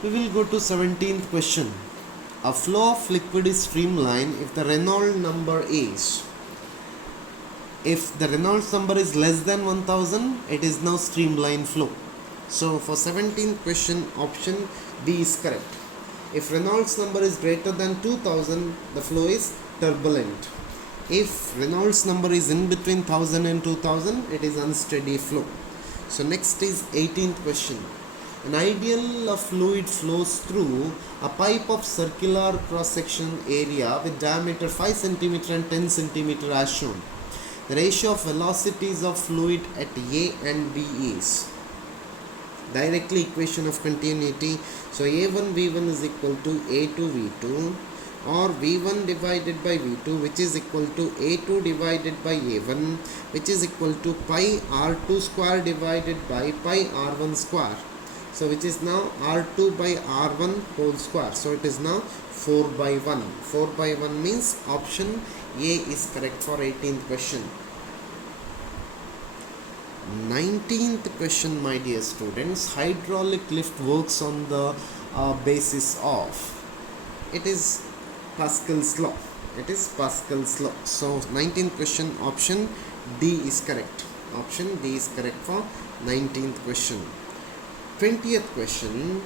We will go to 17th question. A flow of liquid is streamlined if the Reynolds number is. If the Reynolds number is less than 1000, it is now streamlined flow. So for 17th question, option B is correct. If Reynolds number is greater than 2000, the flow is turbulent. If Reynolds number is in between 1000 and 2000, it is unsteady flow. So next is 18th question. An ideal fluid flows through a pipe of circular cross-section area with diameter 5 cm and 10 cm as shown. The ratio of velocities of fluid at A and B is directly equation of continuity. So A1 V1 is equal to A2 V2, or V1 divided by V2, which is equal to A2 divided by A1, which is equal to pi R2 square divided by pi R1 square. So which is now R2 by R1 whole square. So it is now 4 by 1. 4 by 1 means option A is correct for 18th question. 19th question, my dear students. Hydraulic lift works on the basis of, it is Pascal's law. It is Pascal's law. So 19th question, option D is correct. Option D is correct for 19th question. 20th question.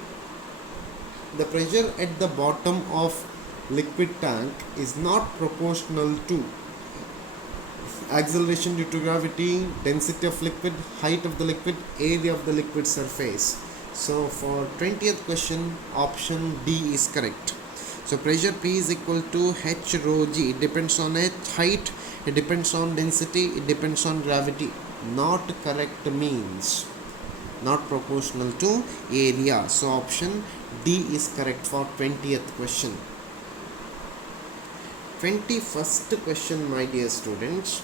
The pressure at the bottom of liquid tank is not proportional to acceleration due to gravity, density of liquid, height of the liquid, area of the liquid surface. So for 20th question, option D is correct. So pressure P is equal to H rho G. It depends on height, it depends on density, it depends on gravity. Not correct means not proportional to area. So option D is correct for 20th question. 21st question, my dear students.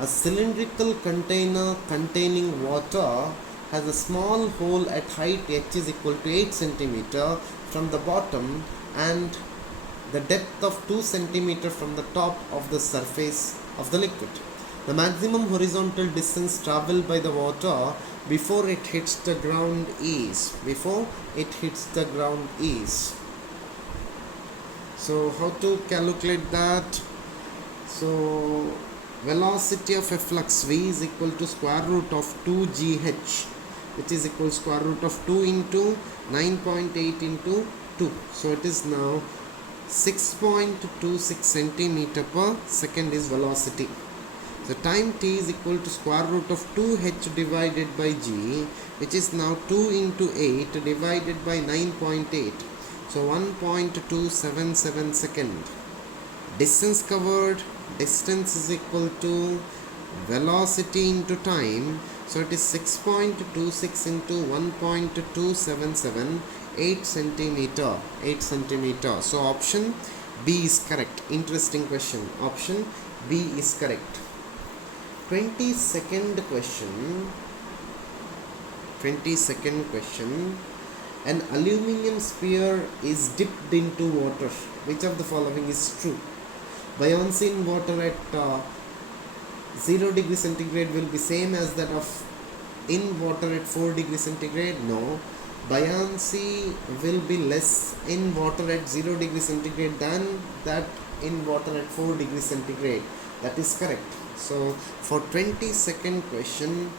A cylindrical container containing water has a small hole at height h is equal to 8 cm from the bottom and the depth of 2 cm from the top of the surface of the liquid. The maximum horizontal distance traveled by the water before it hits the ground is. So how to calculate that? So velocity of a flux V is equal to square root of 2GH, which is equal to square root of 2 into 9.8 into 2. So it is now 6.26 centimeter per second is velocity. So time t is equal to square root of 2h divided by g, which is now 2 into 8 divided by 9.8. So 1.277 second. Distance covered, distance is equal to velocity into time. So it is 6.26 into 1.277, 8 centimeter. So option B is correct. Interesting question. Option B is correct. 22nd question. An aluminium sphere is dipped into water. Which of the following is true? Buoyancy in water at 0 degree centigrade will be same as that of in water at 4 degree centigrade? No. Buoyancy will be less in water at 0 degree centigrade than that in water at 4 degree centigrade. That is correct. So for 22nd question,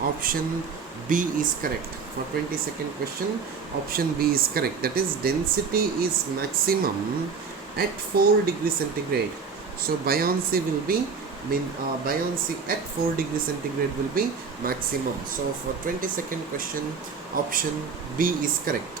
option B is correct. For 22nd question, option B is correct. That is, density is maximum at 4 degree centigrade. So buoyancy will be buoyancy at 4 degree centigrade will be maximum. So for 22nd question, option B is correct.